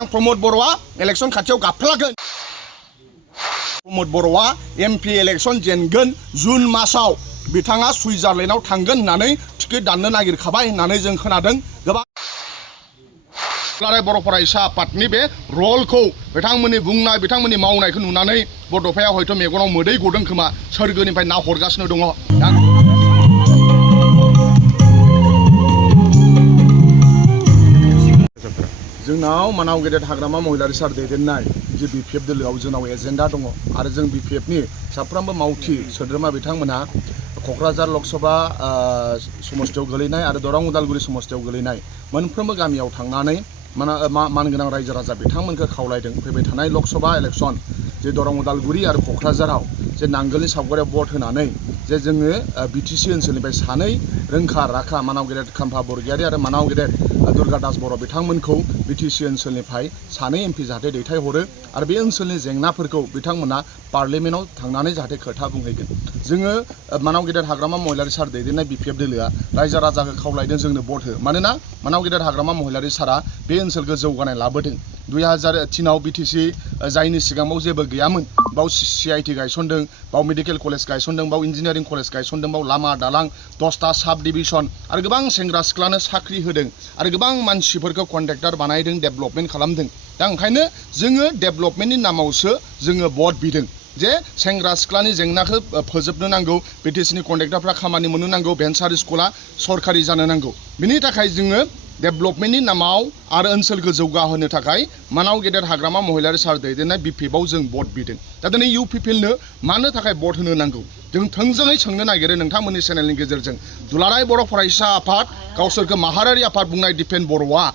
Pramod बरोआ election खाथियाव गाबफ्लागोन Pramod बरोआ MP election जेनगोन जून मासाव बिथाङा सुइजारलेण्डआव थांगोन होननानै टिकेट दाननो नागिरखाबाय होननानै जों खोनादों गोबां बर' फरायसा आफादनि बे रलखौ बिथांमोननि बुंनाय बिथांमोननि मावनायखौ नुनानै बड'फाया हयथ' मेगनाव मोदै गदों खोमा सोरगोनिफ्राय नाहरगासिनो दङ जोंनाव मानाव गेदेर हाग्रामा महिलारि सार दैदेननाय जे BPF दोलोआव जोंनाव एजेन्डा दङ आरो जों BPFनि साफ्रोमबो मावथि सोद्रोमा बिथांमोनहा क'क्राझार लकसभा समस्तियाव गोलैनाय आरो दरं उदालगुरि समस्तियाव गोलैनाय मोनफ्रोमबो गामियाव थांनानै मानगोनां रायजो राजा बिथांमोनखौ खावलायदों फैबाय थानाय लकसभा इलेक्शन जे दरं उदालगुरि आरो क'क्राझाराव जे नांगोलनि सावगारियाव भट होनानै जे जोङो BTC ओनसोलनिफ्राय सानै रोंखा राखा मानाव गेदेर खाम्फा बरगयारि आरो मानाव गेदेर दुर्गा दास बर' बिथांमोनखौ BTC ओनसोलनिफ्राय सानै MP जाहाथे दैथायहरो आरो बे ओनसोलनि जेंनाफोरखौ बिथांमोना पार्लियामेन्टआव थांनानै जाहाथे खोथा बुंहैगोन जोङो मानाव गेदेर हाग्रामा महिलारि सार दैदेननाय BPF दोलोआ रायजो राजाखौ खावलायदों जोंनो भट हो मानोना मानाव गेदेर हाग्रामा महिलारि सारा बे ओनसोलखौ जौगानाय लाबोदों 2003आव BTC जायनि सिगाङाव जेबो गैयामोन बाव CIT गायसनदों बाव मेडिकेल कलेज गायसनदों बाव इन्जिनियारिं कलेज गायसनदों बाव लामा दालां 10टा साब डिभिजन आरो गोबां सेंग्रा सिख्लानो साख्रि होदों आरो गोबां मानसिफोरखौ कन्ट्रेक्टर बानायदों डेभेलपमेन्ट खालामदों दा ओंखायनो जोङो डेभेलपमेन्टनि नामावसो जोङो भट बिदों जे सेंग्रा सिख्लानि जेंनाखौ फोजोबनो नांगौ BTCनि कन्ट्रेक्टरफ्रा खामानि मोननो नांगौ भेन्सार स्कुला सरकारि जानो नांगौ बिनि थाखाय जोङो डेभेलपमेन्टनि नामाव आरो ओनसोलखौ जौगाहोनो थाखाय मानाव गेदेर हाग्रामा महिलारि सार दैदेननाय BPFआव जों भट बिदों दा दिनै UPPLनो मानो थाखाय भट होनो नांगौ जों थोंजोङै सोंनो नागिरो नोंथांमोननि चेनेलनि गेजेरजों दुलाराय बर' फरायसा आफाद गावसोरखौ माहारियारि आफाद बुंनाय दिपेन बर'आ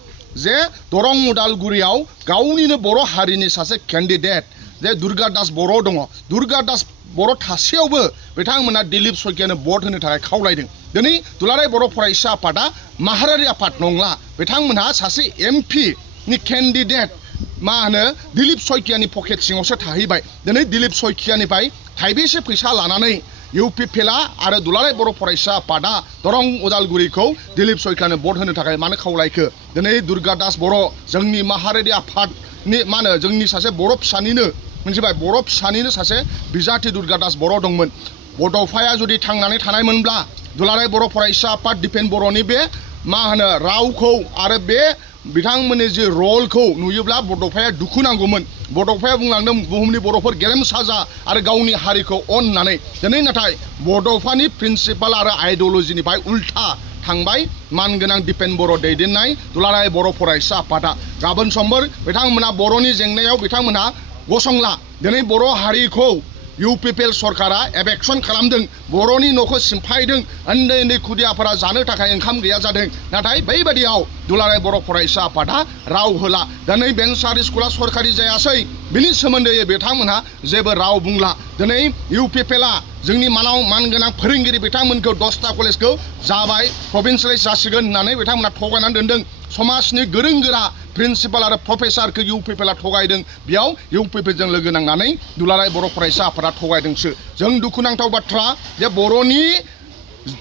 जे दरं उदालगुरियाव गावनिनो बर' हारिनि सासे केन्डिडेट जे दुर्गा दास बर' दङ दुर्गा दास बर' थासेयावबो बिथांमोना दिलीप सयकियानो भट होनो थाखाय खावलायदों दिनै दुलाराय बर' फरायसा आफादा माहारियारि आफाद नंला बिथांमोनहा सासे MP नि केन्डिडेट मा होनो दिलीप सयकियानि पकेट सिङावसो थाहैबाय दिनै दिलीप सयकियानिफ्राय थाइबेसे फैसा लानानै UPPLआ आरो दुलाराय बर' फरायसा आफादा दरं उदालगुरिखौ दिलीप सयकियानो भट होनो थाखाय मानो खावलायखो दिनै दुर्गा दास बर' जोंनि माहारियारि आफादनि मा होनो जोंनि सासे बर' फिसानिनो मोनथिबाय बर' फिसानिनो सासे बिजाथि दुर्गा दास बर' दंमोन बड'फाया जुदि थांनानै थानायमोनब्ला दुलाराय बर' फरायसा आफाद दिपेन बर'नि बे मा होनो रावखौ आरो बे बिथांमोननि जे रलखौ नुयोब्ला बड'फाया दुखु नांगौमोन बड'फाया बुंलांदों बुहुमनि बर'फोर गेरेमसा जा आरो गावनि हारिखौ अन होननानै दिनै नाथाय बड'फानि प्रिन्सिपाल आरो आइडिय'लजिनिफ्राय उल्था थांबाय मानगोनां दिपेन बर' दैदेननाय दुलाराय बर' फरायसा आफादा गाबोन समफोर बिथांमोना बर'नि जेंनायाव बिथांमोना गसंला दिनै बर' हारिखौ UPPL सरकारा एबेक्सन खालामदों बर'नि न'खौ सिमफायदों उन्दै उन्दै खुदियाफोरा जानो थाखाय ओंखाम गैया जादों नाथाय बैबादियाव दुलाराय बर' फरायसा आफादा राव होला दिनै भेन्सार स्कुला सरकारि जायासै बिनि सोमोन्दै बिथांमोनहा जेबो राव बुंला दिनै UPPLआ जोंनि मानाव मानगोनां फोरोंगिरि बिथांमोनखौ 10टा कलेजखौ जाबाय प्रभिन्सियेलाइज जासिगोन होननानै बिथांमोना थगायनानै दोनदों समाजनि गोरों गोरा प्रिन्सिपाल आरो प्रफेसारखौ UPPLआ थगायदों बेयाव UPPLजों लोगो नांनानै दुलाराय बर' फरायसा आफादा थगायदोंसो जों दुखुनांथाव बाथ्रा जे बर'नि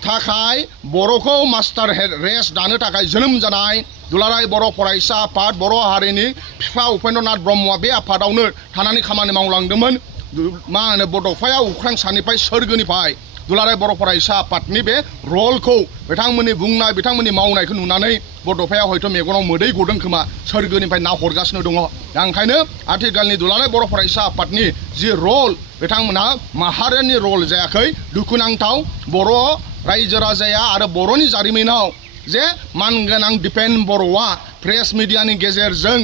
थाखाय बर'खौ मास्टार रेस दानो थाखाय जोनोम जानाय दुलाराय बर' फरायसा आफाद बर' हारिनि बिफा उपेन्द्रनाथ ब्रह्मआ बे आफादावनो थानानै खामानि मावलांदोंमोन मा होनो बड'फाया अख्रां सानिफ्राय सोरगोनिफ्राय दुलाराय बर' फरायसा आफादनि बे रलखौ बिथांमोननि बुंनाय बिथांमोननि मावनायखौ नुनानै बड'फाया हयथ' मेगनाव मोदै गदों खोमा सोरगोनिफ्राय नाहरगासिनो दङ दा ओंखायनो आथिखालनि दुलाराय बर' फरायसा आफादनि जि रल बिथांमोनहा माहारियारि रल जायाखै दुखुनांथाव बर' रायजो राजाया आरो बर'नि जारिमिनाव जे मानगोनां दिपेन बर'आ प्रेस मिडियानि गेजेरजों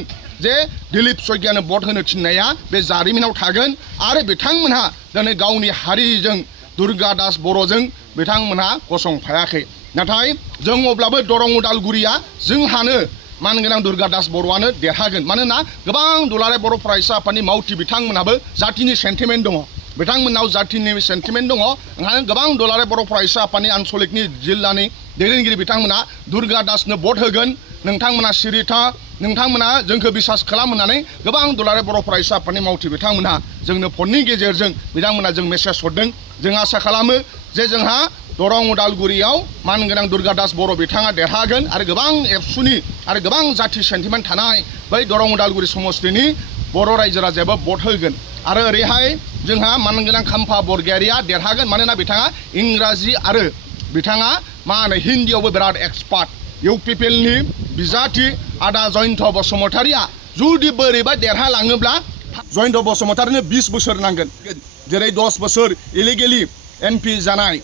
जे दिलीप सयकियानो भट होनो थिननाया बे जारिमिनाव थागोन आरो बिथांमोनहा दिनै गावनि हारिजों दुर्गा दास बर'जों बिथांमोनहा गसंफायाखै नाथाय जों अब्लाबो दरं उदालगुरिया जोंहानो मानगोनां दुर्गा दास बर'आनो देरहागोन मानोना गोबां दुलाराय बर' फरायसा आफादनि मावथि बिथांमोनहाबो जातिनि सेन्टिमेन्ट दङ बिथांमोननाव जातिनि सेन्टिमेन्ट दङ ओंखायनो गोबां दुलाराय बर' फरायसा आफादनि आनसलिकनि जिल्लानि दैदेनगिरि बिथांमोना दुर्गा दासनो भट होगोन नोंथांमोना सिरिथा नोंथांमोना जोंखौ बिसास खालाम होननानै गोबां दुलाराय बर' फरायसा आफादनि मावथि बिथांमोनहा जोंनो फननि गेजेरजों बिथांमोना जों मेसेज हरदों जों आसा खालामो जे जोंहा दरं उदालगुरियाव मानगोनां दुर्गादास बर' बिथाङा देरहागोन आरो गोबां एबसुनि आरो गोबां जाथि सेन्टिमेन्ट थानाय बै दरं उदालगुरि समस्तिनि बर' रायजो राजायाबो भट होगोन आरो ओरैहाय जोंहा मानगोनां खाम्फा बरगयारिया देरहागोन मानोना बिथाङा इंराजि आरो बिथाङा मा होनो हिन्दीयावबो बिराद एक्सपार्ट इउपिपिएलनि बिजाथि आदा जयन्त बसुमतारिया जुदि बोरैबा देरहालाङोब्ला जयन्त बसुमतारिनो 20 बोसोर नांगोन जेरै 10 बोसोर इलिगेलि एमपि जानाय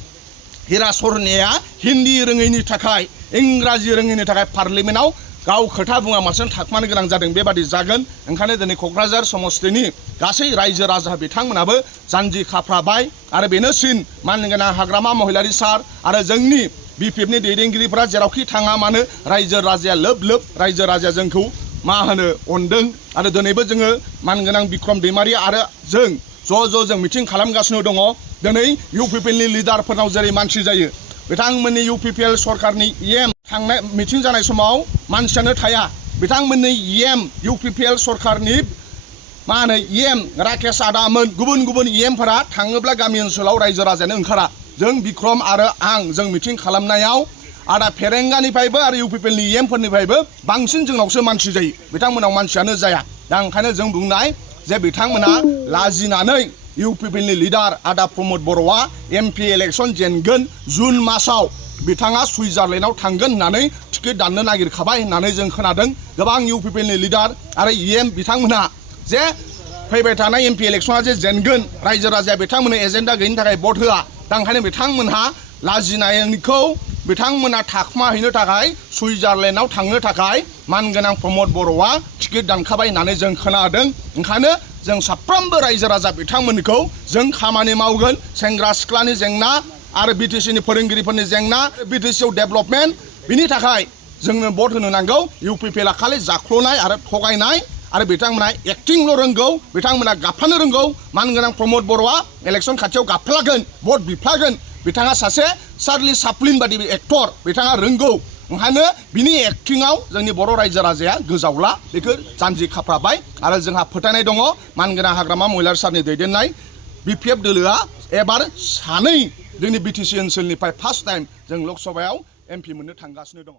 हिरा सरनेया हिन्दी रोङैनि थाखाय इंराजि रोङैनि थाखाय पार्लिमेन्टआव गाव खोथा बुङामालासिनो थाखुमानो गोनां जादों बेबादि जागोन ओंखायनो दिनै क'क्राझार समस्तिनि गासै रायजो राजा बिथांमोनाबो जानजि खाफ्राबाय आरो बेनोसिन मानगोनां हाग्रामा महिलारि सार आरो जोंनि बिपिएफनि दैदेनगिरिफोरा जेरावखि थाङा मानो रायजो राजाया लोब लोब रायजो राजाया जोंखौ मा होनो अनदों आरो दिनैबो जोङो मानगोनां बिक्रम दैमारि आरो जों ज' मिटिं खालामगासिनो दङ दिनै इउपिपिएलनि लिडारफोरनाव जेरै मानसि जायो बिथांमोननि इउपिपिएल सरकारनि इएम थांनाय मिटिं जानाय समाव मानसियानो थाया बिथांमोननि इएम इउपिपिएल सरकारनि मा होनो इएम राकेश आदामोन गुबुन इएमफोरा थाङोब्ला गामि ओनसोलाव रायजो राजायानो ओंखारा जों बिक्रम आरो आं जों मिटिं खालामनायाव आदा फेरेंगानिफ्रायबो आरो इउपिपिएलनि इएमफोरनिफ्रायबो बांसिन जोंनावसो मानसि जायो बिथांमोनाव मानसियानो जाया दा ओंखायनो जों बुंनाय जे बिथांमोना लाजिनानै इउपिपिएलनि लिडार आदा प्रमद बर'आ एमपि इलेक्सन जेनगोन जुन मासाव बिथाङा सुइजारलेण्डआव थांगोन होननानै टिकेट दाननो नागिरखाबाय होननानै जों खोनादों गोबां इउपिपिएलनि लिडार आरो इएम बिथांमोनहा जे फैबाय थानाय एमपि इलेक्सना जे जेनगोन रायजो राजाया बिथांमोननो एजेन्डा गैयिनि थाखाय भट होआ दा ओंखायनो बिथांमोनहा लाजिनायखौ बिथांमोना थाखुमाहैनो थाखाय सुइजारलेण्डआव थांनो थाखाय मानगोनां प्रमद बर'आ टिकेट दानखाबाय होननानै जों खोनादों ओंखायनो जों साफ्रोमबो रायजो राजा बिथांमोनखौ जों खामानि मावगोन सेंग्रा सिख्लानि जेंना आरो बिटिसिनि फोरोंगिरिफोरनि जेंना बिटिसिआव डेभेलपमेन्ट बिनि थाखाय जोंनो भट होनो नांगौ इउपिपिएलआ खालि जाख्ल'नाय आरो थगायनाय आरो बिथांमोना एक्टिंल' रोंगौ बिथांमोना गाबफ्लानो रोंगौ मानगोनां प्रमद बर'आ इलेक्सन खाथियाव गाबफ्लागोन भट बिफ्लागोन बिथाङा सासे चार्ली चाप्लिन बादि एक्टर बिथाङा रोंगौ ओंखायनो बिनि एक्टिंआव जोंनि बर' रायजो राजाया गोजावला बेखौ जानजि खाफ्राबाय आरो जोंहा फोथायनाय दङ मानगोनां हाग्रामा महिलारि सारनि दैदेननाय बिपिएफ दोलोआ एबार सानै जोंनि बिटिसि ओनसोलनिफ्राय फार्स्ट टाइम जों लकसभायाव एमपि मोननो थांगासिनो दङ